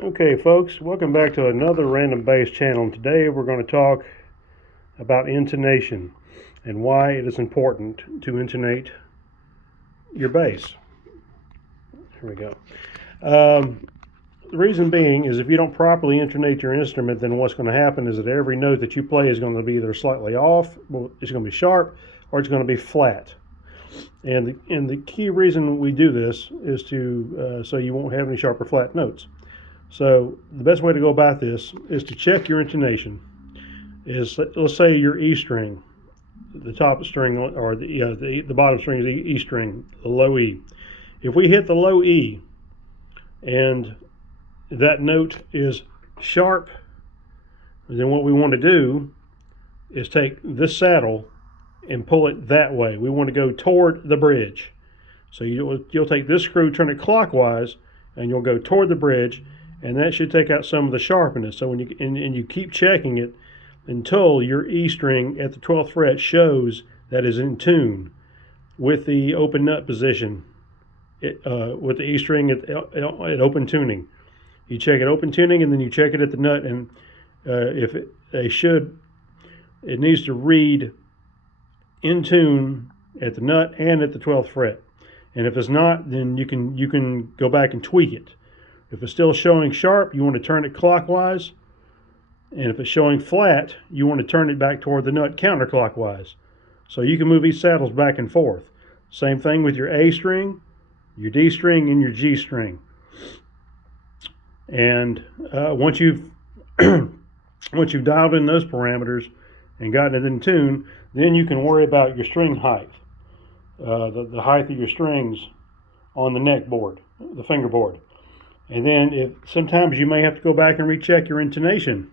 Okay, folks, welcome back to another Random Bass channel. And today we're going to talk about intonation and why it is important to intonate your bass. Here we go. The reason being is if you don't properly intonate your instrument, then what's going to happen is that every note that you play is going to be either slightly off, it's going to be sharp, or it's going to be flat. And the key reason we do this is to so you won't have any sharp or flat notes. So the best way to go about this is to check your intonation. Let's say your E string, the top string, or the bottom string is the E string, the low E. If we hit the low E and that note is sharp, then what we want to do is take this saddle and pull it that way. We want to go toward the bridge. So you'll take this screw, turn it clockwise, and you'll go toward the bridge, and that should take out some of the sharpness. So when you keep checking it until your E string at the 12th fret shows that is in tune with the open nut position, with the E string at open tuning. You check it open tuning, and then you check it at the nut, and if it needs to read in tune at the nut and at the 12th fret. And if it's not, then you can go back and tweak it. If it's still showing sharp, you want to turn it clockwise. And if it's showing flat, you want to turn it back toward the nut counterclockwise. So you can move these saddles back and forth. Same thing with your A string, your D string, and your G string. And once you've dialed in those parameters and gotten it in tune, then you can worry about your string height, the height of your strings on the neck board, the fingerboard. And then sometimes you may have to go back and recheck your intonation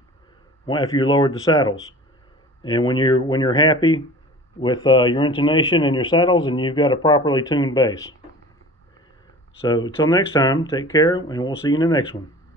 after you lowered the saddles. And when you're happy with your intonation and your saddles, and you've got a properly tuned bass. So until next time, take care, and we'll see you in the next one.